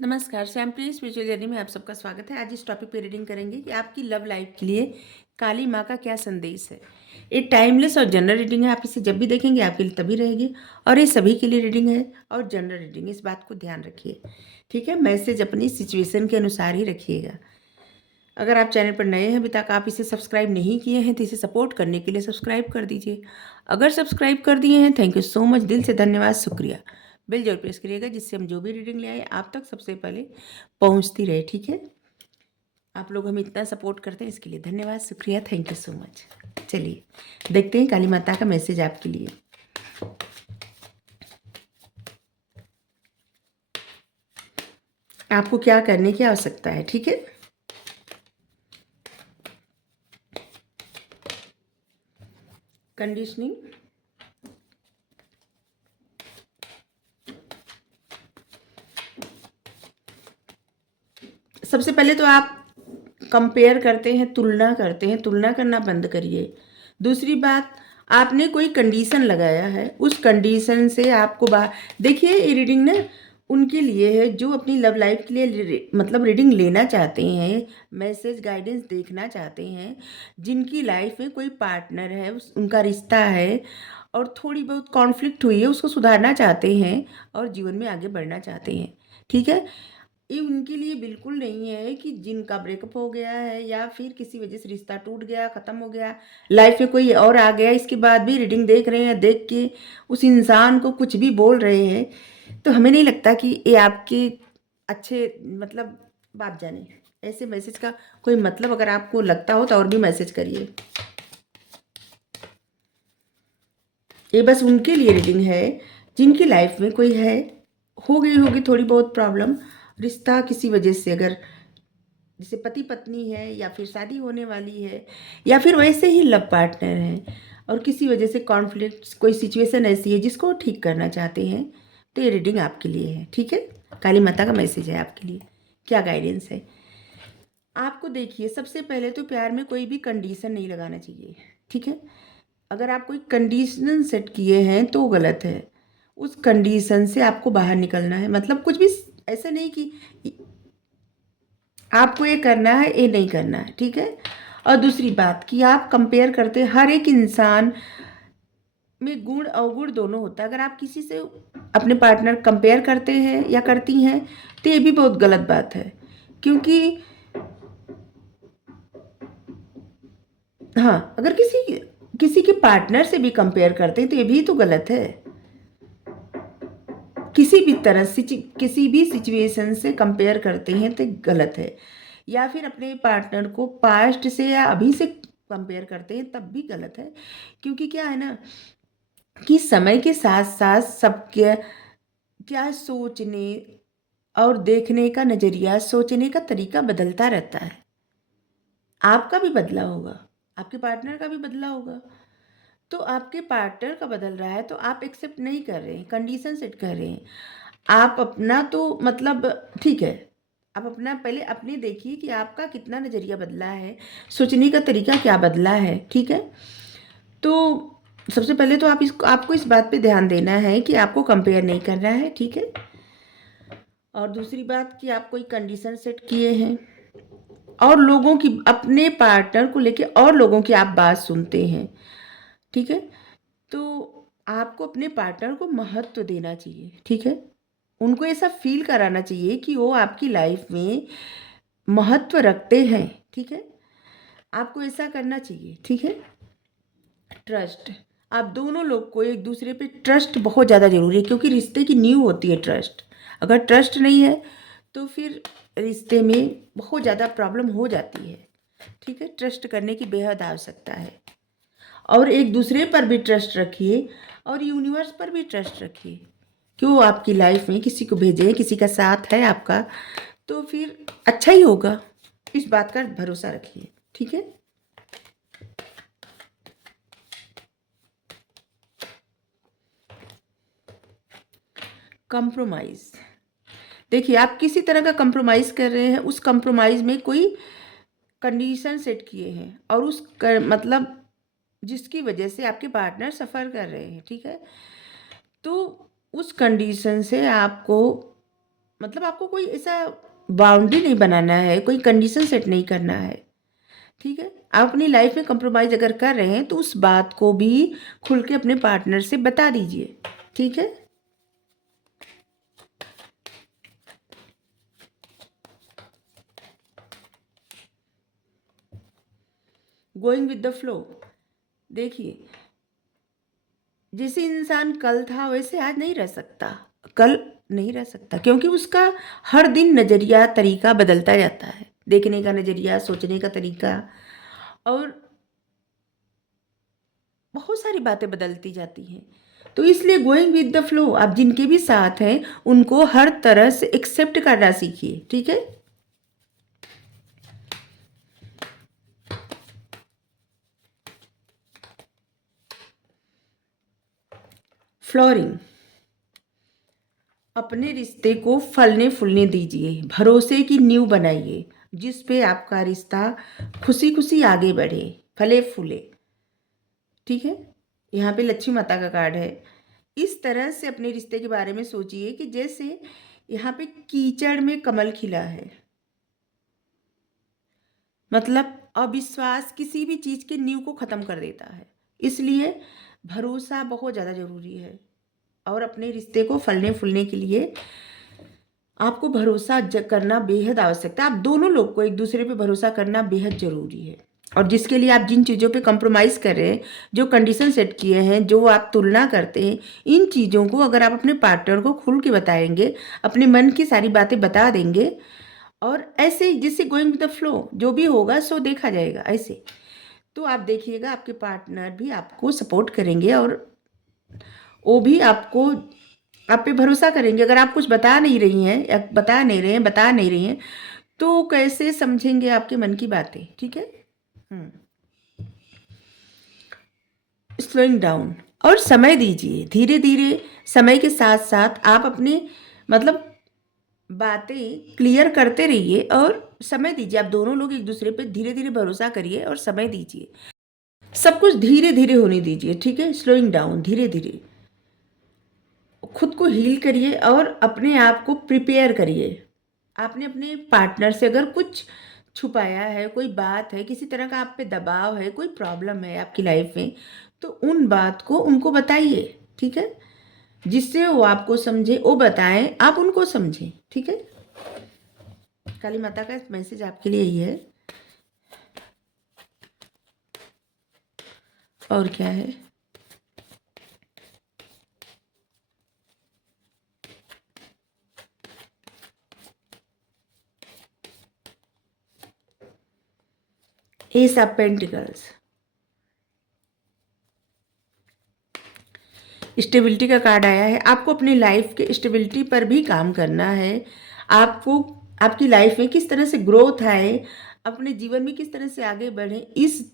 नमस्कार, सैम्पली spiritual journey में आप सबका स्वागत है। आज इस टॉपिक पे रीडिंग करेंगे कि आपकी लव लाइफ के लिए काली माँ का क्या संदेश है। ये टाइमलेस और जनरल रीडिंग है। आप इसे जब भी देखेंगे आपके लिए तभी रहेगी और ये सभी के लिए रीडिंग है और जनरल रीडिंग, इस बात को ध्यान रखिए। ठीक है, मैसेज अपनी सिचुएशन के अनुसार ही रखिएगा। अगर आप चैनल पर नए हैं, अभी तक आप इसे सब्सक्राइब नहीं किए हैं तो इसे सपोर्ट करने के लिए सब्सक्राइब कर दीजिए। अगर सब्सक्राइब कर दिए हैं, थैंक यू सो मच, दिल से धन्यवाद, शुक्रिया। बेल जरूर प्रेस करिएगा जिससे हम जो भी रीडिंग ले आए आप तक सबसे पहले पहुंचती रहे। ठीक है, आप लोग हमें इतना सपोर्ट करते हैं इसके लिए धन्यवाद, शुक्रिया, थैंक यू सो मच। चलिए देखते हैं काली माता का मैसेज आपके लिए। आपको क्या करने की आवश्यकता है। ठीक है, कंडीशनिंग, सबसे पहले तो आप कंपेयर करते हैं, तुलना करते हैं, तुलना करना बंद करिए। दूसरी बात, आपने कोई कंडीशन लगाया है, उस कंडीशन से आपको देखिए ये रीडिंग ना उनके लिए है जो अपनी लव लाइफ के लिए मतलब रीडिंग लेना चाहते हैं, मैसेज गाइडेंस देखना चाहते हैं, जिनकी लाइफ में कोई पार्टनर है, उनका रिश्ता है और थोड़ी बहुत कॉन्फ्लिक्ट हुई है, उसको सुधारना चाहते हैं और जीवन में आगे बढ़ना चाहते हैं। ठीक है, ये उनके लिए बिल्कुल नहीं है कि जिनका ब्रेकअप हो गया है या फिर किसी वजह से रिश्ता टूट गया, ख़त्म हो गया, लाइफ में कोई और आ गया, इसके बाद भी रीडिंग देख रहे हैं, देख के उस इंसान को कुछ भी बोल रहे हैं, तो हमें नहीं लगता कि ये आपके अच्छे मतलब बात जाने। ऐसे मैसेज का कोई मतलब अगर आपको लगता हो तो और भी मैसेज करिए। ये बस उनके लिए रीडिंग है जिनकी लाइफ में कोई है, हो गई होगी थोड़ी बहुत प्रॉब्लम, रिश्ता किसी वजह से, अगर जैसे पति पत्नी है या फिर शादी होने वाली है या फिर वैसे ही लव पार्टनर है और किसी वजह से कॉन्फ्लिक्ट, कोई सिचुएशन ऐसी है जिसको ठीक करना चाहते हैं, तो ये रीडिंग आपके लिए है। ठीक है, काली माता का मैसेज है आपके लिए, क्या गाइडेंस है आपको। देखिए, सबसे पहले तो प्यार में कोई भी कंडीशन नहीं लगाना चाहिए। ठीक है, अगर आप कोई कंडीशन सेट किए हैं तो गलत है। उस कंडीशन से आपको बाहर निकलना है, मतलब कुछ भी ऐसा नहीं कि आपको ये करना है ये नहीं करना है। ठीक है, और दूसरी बात कि आप कंपेयर करते, हर एक इंसान में गुण अवगुण दोनों होता है। अगर आप किसी से अपने पार्टनर कंपेयर करते हैं या करती हैं तो ये भी बहुत गलत बात है, क्योंकि हाँ, अगर किसी किसी के पार्टनर से भी कंपेयर करते हैं तो ये भी तो गलत है। किसी भी तरह से किसी भी सिचुएशन से कंपेयर करते हैं तो गलत है, या फिर अपने पार्टनर को पास्ट से या अभी से कंपेयर करते हैं तब भी गलत है। क्योंकि क्या है ना कि समय के साथ साथ सबके क्या सोचने और देखने का नज़रिया, सोचने का तरीका बदलता रहता है। आपका भी बदला होगा, आपके पार्टनर का भी बदला होगा। तो आपके पार्टनर का बदल रहा है तो आप एक्सेप्ट नहीं कर रहे हैं, कंडीशन सेट कर रहे हैं। आप अपना तो मतलब ठीक है, आप अपना पहले अपने देखिए कि आपका कितना नज़रिया बदला है, सोचने का तरीका क्या बदला है। ठीक है, तो सबसे पहले तो आपको इस बात पे ध्यान देना है कि आपको कंपेयर नहीं करना है। ठीक है, और दूसरी बात कि आप कोई कंडीशन सेट किए हैं और लोगों की, अपने पार्टनर को लेके और लोगों की आप बात सुनते हैं। ठीक है, तो आपको अपने पार्टनर को महत्व देना चाहिए। ठीक है, उनको ऐसा फील कराना चाहिए कि वो आपकी लाइफ में महत्व रखते हैं। ठीक है, आपको ऐसा करना चाहिए। ठीक है, ट्रस्ट, आप दोनों लोग को एक दूसरे पे ट्रस्ट बहुत ज़्यादा ज़रूरी है, क्योंकि रिश्ते की नींव होती है ट्रस्ट। अगर ट्रस्ट नहीं है तो फिर रिश्ते में बहुत ज़्यादा प्रॉब्लम हो जाती है। ठीक है, ट्रस्ट करने की बेहद आवश्यकता है और एक दूसरे पर भी ट्रस्ट रखिए और यूनिवर्स पर भी ट्रस्ट रखिए कि वो आपकी लाइफ में किसी को भेजे, किसी का साथ है आपका, तो फिर अच्छा ही होगा। इस बात का भरोसा रखिए। ठीक है, कंप्रोमाइज़, देखिए आप किसी तरह का कंप्रोमाइज़ कर रहे हैं, उस कंप्रोमाइज़ में कोई कंडीशन सेट किए हैं और मतलब जिसकी वजह से आपके पार्टनर सफ़र कर रहे हैं। ठीक है, तो उस कंडीशन से आपको मतलब आपको कोई ऐसा बाउंड्री नहीं बनाना है, कोई कंडीशन सेट नहीं करना है, ठीक है। आप अपनी लाइफ में कंप्रोमाइज़ अगर कर रहे हैं तो उस बात को भी खुल के अपने पार्टनर से बता दीजिए, ठीक है। गोइंग विद द फ्लो, देखिए जैसे इंसान कल था वैसे आज नहीं रह सकता, कल नहीं रह सकता, क्योंकि उसका हर दिन नज़रिया तरीका बदलता जाता है, देखने का नज़रिया, सोचने का तरीका, और बहुत सारी बातें बदलती जाती हैं। तो इसलिए गोइंग विद द फ्लो, आप जिनके भी साथ हैं उनको हर तरह से एक्सेप्ट करना सीखिए, ठीक है। फ्लोरिंग, अपने रिश्ते को फलने फूलने दीजिए, भरोसे की नींव बनाइए जिस पे आपका रिश्ता खुशी खुशी आगे बढ़े, फले फूले, ठीक है। यहाँ पे लक्ष्मी माता का कार्ड है। इस तरह से अपने रिश्ते के बारे में सोचिए कि जैसे यहाँ पे कीचड़ में कमल खिला है, मतलब अविश्वास किसी भी चीज़ की नींव को ख़त्म कर देता है, इसलिए भरोसा बहुत ज़्यादा ज़रूरी है। और अपने रिश्ते को फलने फूलने के लिए आपको भरोसा करना बेहद आवश्यक है। आप दोनों लोग को एक दूसरे पे भरोसा करना बेहद ज़रूरी है। और जिसके लिए आप जिन चीज़ों पे कंप्रोमाइज़ कर रहे हैं, जो कंडीशन सेट किए हैं, जो आप तुलना करते हैं, इन चीज़ों को अगर आप अपने पार्टनर को खुल के बताएंगे, अपने मन की सारी बातें बता देंगे, और ऐसे ही जिससे गोइंग विद द फ्लो, जो भी होगा सो देखा जाएगा ऐसे, तो आप देखिएगा आपके पार्टनर भी आपको सपोर्ट करेंगे और वो भी आपको, आप पे भरोसा करेंगे। अगर आप कुछ बता नहीं रही हैं या बता नहीं रही हैं, तो कैसे समझेंगे आपके मन की बातें, ठीक है। स्लोइंग डाउन, और समय दीजिए, धीरे धीरे समय के साथ साथ आप अपने मतलब बातें क्लियर करते रहिए और समय दीजिए। आप दोनों लोग एक दूसरे पे धीरे धीरे भरोसा करिए और समय दीजिए, सब कुछ धीरे धीरे होने दीजिए, ठीक है। स्लोइंग डाउन, धीरे धीरे खुद को हील करिए और अपने आप को प्रिपेयर करिए। आपने अपने पार्टनर से अगर कुछ छुपाया है, कोई बात है, किसी तरह का आप पे दबाव है, कोई प्रॉब्लम है आपकी लाइफ में, तो उन बात को उनको बताइए, ठीक है। जिससे वो आपको समझे, वो बताएं, आप उनको समझें, ठीक है। काली माता का मैसेज आपके लिए ही है। और क्या है, एस ऑफ पेंटिकल्स, स्टेबिलिटी का कार्ड आया है। आपको अपनी लाइफ के स्टेबिलिटी पर भी काम करना है। आपको आपकी लाइफ में किस तरह से ग्रोथ आए, अपने जीवन में किस तरह से आगे बढ़े, इस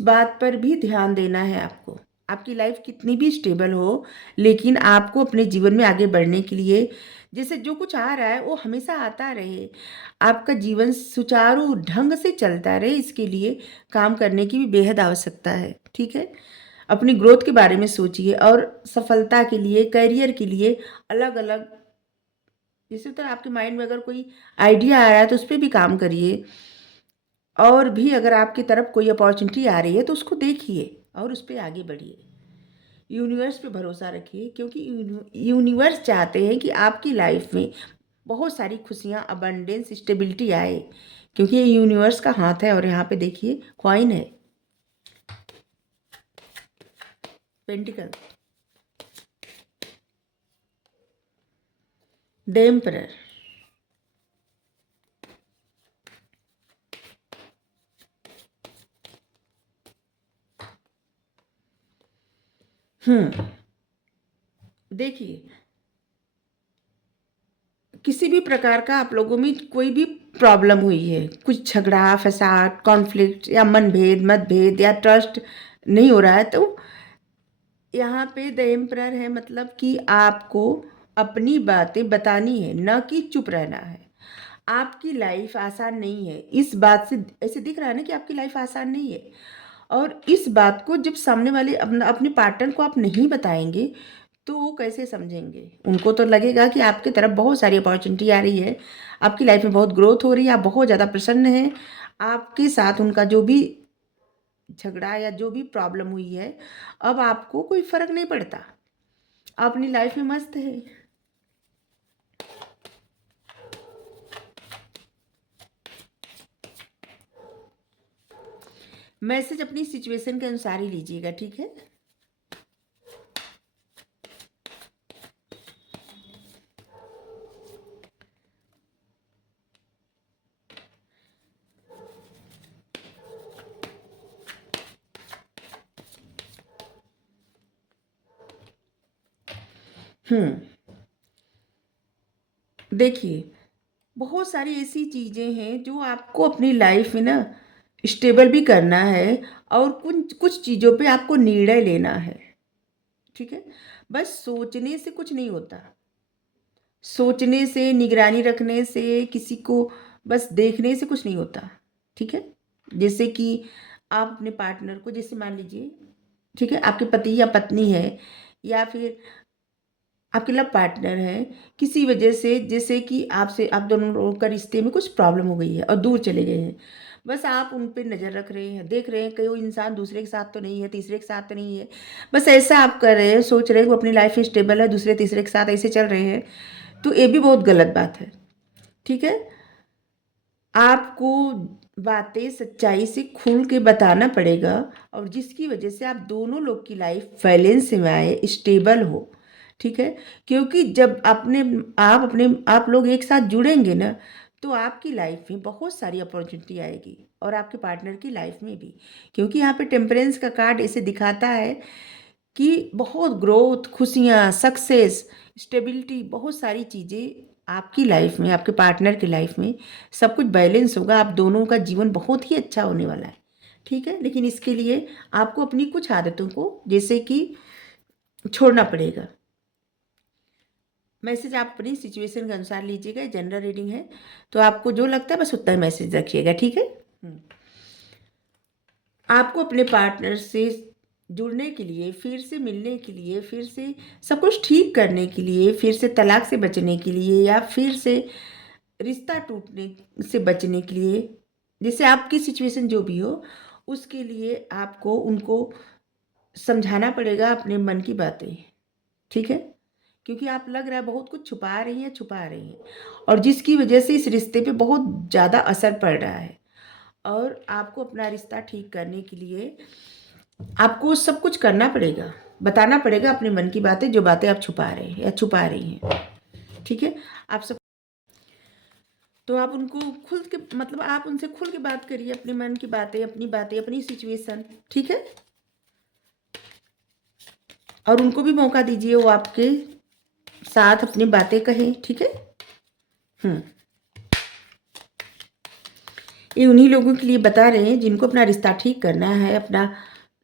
बात पर भी ध्यान देना है आपको। आपकी लाइफ कितनी भी स्टेबल हो, लेकिन आपको अपने जीवन में आगे बढ़ने के लिए, जैसे जो कुछ आ रहा है वो हमेशा आता रहे, आपका जीवन सुचारू ढंग से चलता रहे, इसके लिए काम करने की भी बेहद आवश्यकता है, ठीक है। अपनी ग्रोथ के बारे में सोचिए और सफलता के लिए, करियर के लिए अलग अलग, इसी तरह आपके माइंड में अगर कोई आइडिया आ रहा है तो उस पर भी काम करिए। और भी अगर आपकी तरफ कोई अपॉर्चुनिटी आ रही है तो उसको देखिए और उस पर आगे बढ़िए। यूनिवर्स पे भरोसा रखिए, क्योंकि यूनिवर्स चाहते हैं कि आपकी लाइफ में बहुत सारी खुशियाँ, अबंडेंस, स्टेबिलिटी आए, क्योंकि ये यूनिवर्स का हाथ है। और यहाँ पे देखिए कॉइन है, पेंटिकल, द एम्परर, देखिए किसी भी प्रकार का आप लोगों में कोई भी प्रॉब्लम हुई है, कुछ झगड़ा फसाद, कॉन्फ्लिक्ट या मनभेद, मतभेद या ट्रस्ट नहीं हो रहा है, तो यहाँ पे द एम्परर है, मतलब कि आपको अपनी बातें बतानी है, न कि चुप रहना है। आपकी लाइफ आसान नहीं है, इस बात से ऐसे दिख रहा है ना कि आपकी लाइफ आसान नहीं है। और इस बात को जब सामने वाले अपने पार्टनर को आप नहीं बताएंगे, तो वो कैसे समझेंगे? उनको तो लगेगा कि आपकी तरफ बहुत सारी अपॉर्चुनिटी आ रही है, आपकी लाइफ में बहुत ग्रोथ हो रही है, आप बहुत ज़्यादा प्रसन्न हैं, आपके साथ उनका जो भी झगड़ा या जो भी प्रॉब्लम हुई है, अब आपको कोई फ़र्क नहीं पड़ता, आप अपनी लाइफ में मस्त हैं। मैसेज अपनी सिचुएशन के अनुसार ही लीजिएगा, ठीक है? देखिए, बहुत सारी ऐसी चीज़ें हैं जो आपको अपनी लाइफ में ना स्टेबल भी करना है, और कुछ कुछ चीज़ों पे आपको निर्णय लेना है, ठीक है? बस सोचने से कुछ नहीं होता, सोचने से, निगरानी रखने से, किसी को बस देखने से कुछ नहीं होता, ठीक है? जैसे कि आप अपने पार्टनर को, जैसे मान लीजिए, ठीक है, आपके पति या पत्नी है, या फिर आपके लव पार्टनर है, किसी वजह से, जैसे कि आपसे, आप दोनों लोगों का रिश्ते में कुछ प्रॉब्लम हो गई है और दूर चले गए हैं। बस आप उन पे नज़र रख रहे हैं, देख रहे हैं कहीं वो इंसान दूसरे के साथ तो नहीं है, तीसरे के साथ तो नहीं है। बस ऐसा आप कर रहे हैं, सोच रहे हैं वो अपनी लाइफ में स्टेबल है, दूसरे तीसरे के साथ ऐसे चल रहे हैं, तो ये भी बहुत गलत बात है, ठीक है? आपको बातें सच्चाई से खुल के बताना पड़ेगा, और जिसकी वजह से आप दोनों लोग की लाइफ बैलेंस में आए, स्टेबल हो, ठीक है? क्योंकि जब आप लोग एक साथ जुड़ेंगे ना, तो आपकी लाइफ में बहुत सारी अपॉर्चुनिटी आएगी, और आपके पार्टनर की लाइफ में भी, क्योंकि यहाँ पे टेम्परेंस का कार्ड ऐसे दिखाता है कि बहुत ग्रोथ, खुशियाँ, सक्सेस, स्टेबिलिटी, बहुत सारी चीज़ें आपकी लाइफ में, आपके पार्टनर की लाइफ में सब कुछ बैलेंस होगा, आप दोनों का जीवन बहुत ही अच्छा होने वाला है, ठीक है? लेकिन इसके लिए आपको अपनी कुछ आदतों को, जैसे कि, छोड़ना पड़ेगा। मैसेज आप अपनी सिचुएशन के अनुसार लीजिएगा, जनरल रीडिंग है, तो आपको जो लगता है बस उतना ही मैसेज रखिएगा, ठीक है? आपको अपने पार्टनर से जुड़ने के लिए, फिर से मिलने के लिए, फिर से सब कुछ ठीक करने के लिए, फिर से तलाक से बचने के लिए, या फिर से रिश्ता टूटने से बचने के लिए, जैसे आपकी सिचुएशन जो भी हो, उसके लिए आपको उनको समझाना पड़ेगा अपने मन की बातें, ठीक है? क्योंकि आप, लग रहा है, बहुत कुछ छुपा रही हैं, और जिसकी वजह से इस रिश्ते पे बहुत ज़्यादा असर पड़ रहा है, और आपको अपना रिश्ता ठीक करने के लिए आपको सब कुछ करना पड़ेगा, बताना पड़ेगा अपने मन की बातें, जो बातें आप छुपा रहे हैं या छुपा रही हैं, ठीक है? आप सब, तो आप उनको खुल के, मतलब आप उनसे खुल के बात करिए, अपने मन की बातें, अपनी सिचुएशन, ठीक है? और उनको भी मौका दीजिए, वो आपके साथ अपनी बातें कहें, ठीक है? ये उन्हीं लोगों के लिए बता रहे हैं जिनको अपना रिश्ता ठीक करना है, अपना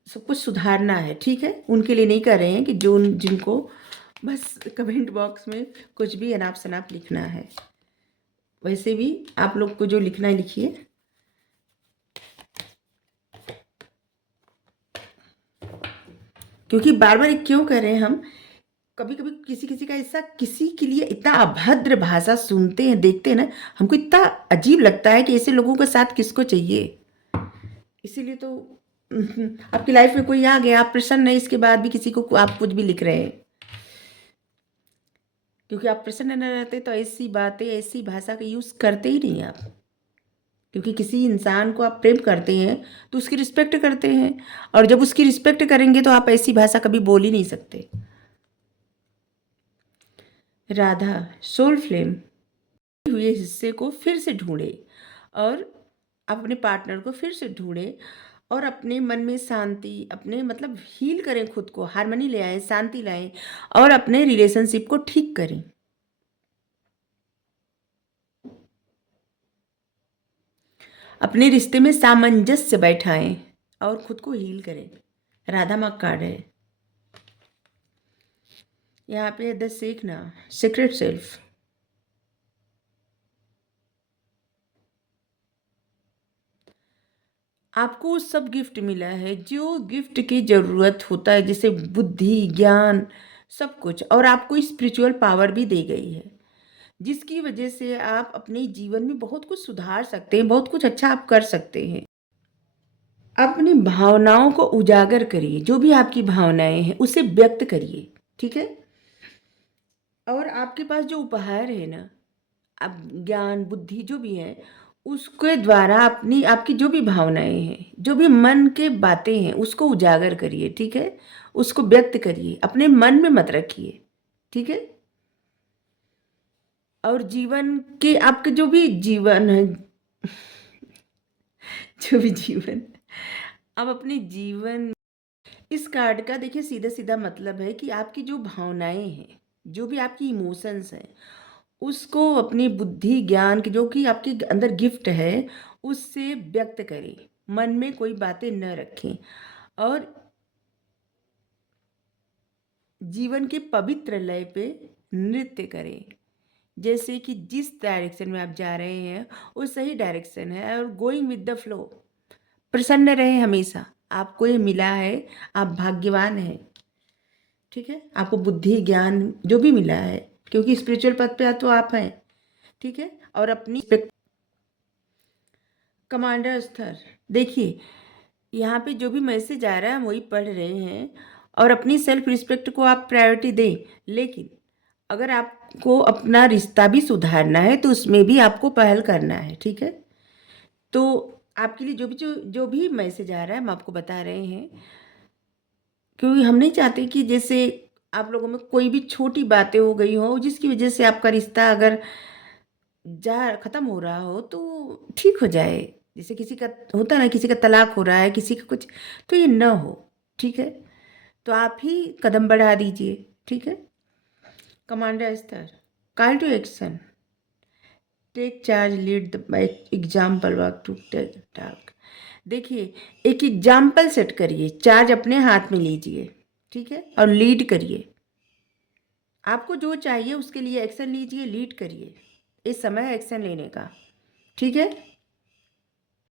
सब कुछ सुधारना है, ठीक है? उनके लिए नहीं कर रहे हैं कि जो जिनको बस कमेंट बॉक्स में कुछ भी अनाप शनाप लिखना है। वैसे भी आप लोग को जो लिखना है लिखिए। क्योंकि बार बार क्यों कह रहे हैं हम, कभी कभी किसी किसी का ऐसा, किसी के लिए इतना अभद्र भाषा सुनते हैं, देखते हैं ना, हमको इतना अजीब लगता है कि ऐसे लोगों के साथ किसको चाहिए। इसीलिए तो आपकी लाइफ में कोई आ गया, आप प्रसन्न है, इसके बाद भी किसी को आप कुछ भी लिख रहे हैं, क्योंकि आप प्रसन्न न रहते तो ऐसी बातें, ऐसी भाषा का यूज़ करते ही नहीं आप। क्योंकि किसी इंसान को आप प्रेम करते हैं तो उसकी रिस्पेक्ट करते हैं, और जब उसकी रिस्पेक्ट करेंगे तो आप ऐसी भाषा कभी बोल ही नहीं सकते। राधा, सोल फ्लेम हुए हिस्से को फिर से ढूंढे, और अपने पार्टनर को फिर से ढूंढे, और अपने मन में शांति, अपने मतलब हील करें, खुद को हार्मनी ले आए, शांति लाएं, और अपने रिलेशनशिप को ठीक करें। अपने रिश्ते में सामंजस्य बैठाएं और खुद को हील करें। राधा माँ कार्ड है यहाँ पे, द सीखना, सीक्रेट सेल्फ। आपको सब गिफ्ट मिला है, जो गिफ्ट की ज़रूरत होता है, जैसे बुद्धि, ज्ञान, सब कुछ, और आपको स्पिरिचुअल पावर भी दी गई है, जिसकी वजह से आप अपने जीवन में बहुत कुछ सुधार सकते हैं, बहुत कुछ अच्छा आप कर सकते हैं। अपनी भावनाओं को उजागर करिए, जो भी आपकी भावनाएँ हैं, उसे व्यक्त करिए, ठीक है? और आपके पास जो उपहार है ना, आप ज्ञान, बुद्धि जो भी है, उसके द्वारा अपनी आपकी जो भी भावनाएँ हैं, जो भी मन के बातें हैं, उसको उजागर करिए, ठीक है? उसको व्यक्त करिए, अपने मन में मत रखिए, ठीक है? और जीवन के आपके जो भी जीवन है, जो भी जीवन, आप अपने जीवन, इस कार्ड का देखिए सीधा-सीधा मतलब है कि आपकी जो भावनाएँ हैं, जो भी आपकी इमोशंस हैं, उसको अपनी बुद्धि, ज्ञान की जो कि आपके अंदर गिफ्ट है, उससे व्यक्त करें। मन में कोई बातें न रखें और जीवन के पवित्र लय पे नृत्य करें। जैसे कि जिस डायरेक्शन में आप जा रहे हैं, वो सही डायरेक्शन है और गोइंग विद द फ्लो। प्रसन्न रहें हमेशा, आपको ये मिला है, आप भाग्यवान हैं, ठीक है? आपको बुद्धि, ज्ञान जो भी मिला है, क्योंकि स्पिरिचुअल पथ पे तो आप हैं, ठीक है? और अपनी कमांडर स्तर, देखिए यहाँ पे जो भी मैसेज आ रहा है हम वही पढ़ रहे हैं, और अपनी सेल्फ रिस्पेक्ट को आप प्रायोरिटी दें। लेकिन अगर आपको अपना रिश्ता भी सुधारना है तो उसमें भी आपको पहल करना है, ठीक है? तो आपके लिए जो भी मैसेज आ रहा है हम आपको बता रहे हैं, क्योंकि हम नहीं चाहते कि जैसे आप लोगों में कोई भी छोटी बातें हो गई हो जिसकी वजह से आपका रिश्ता अगर जा ख़त्म हो रहा हो तो ठीक हो जाए। जैसे किसी का होता है ना, किसी का तलाक हो रहा है, किसी का कुछ, तो ये ना हो, ठीक है? तो आप ही कदम बढ़ा दीजिए, ठीक है? कमांडर स्तर, call to action, take charge, lead the by example, work to take task. देखिए, एक एग्जाम्पल सेट करिए, चार्ज अपने हाथ में लीजिए, ठीक है? और लीड करिए। आपको जो चाहिए उसके लिए एक्शन लीजिए, लीड करिए। इस समय एक्शन लेने का, ठीक है?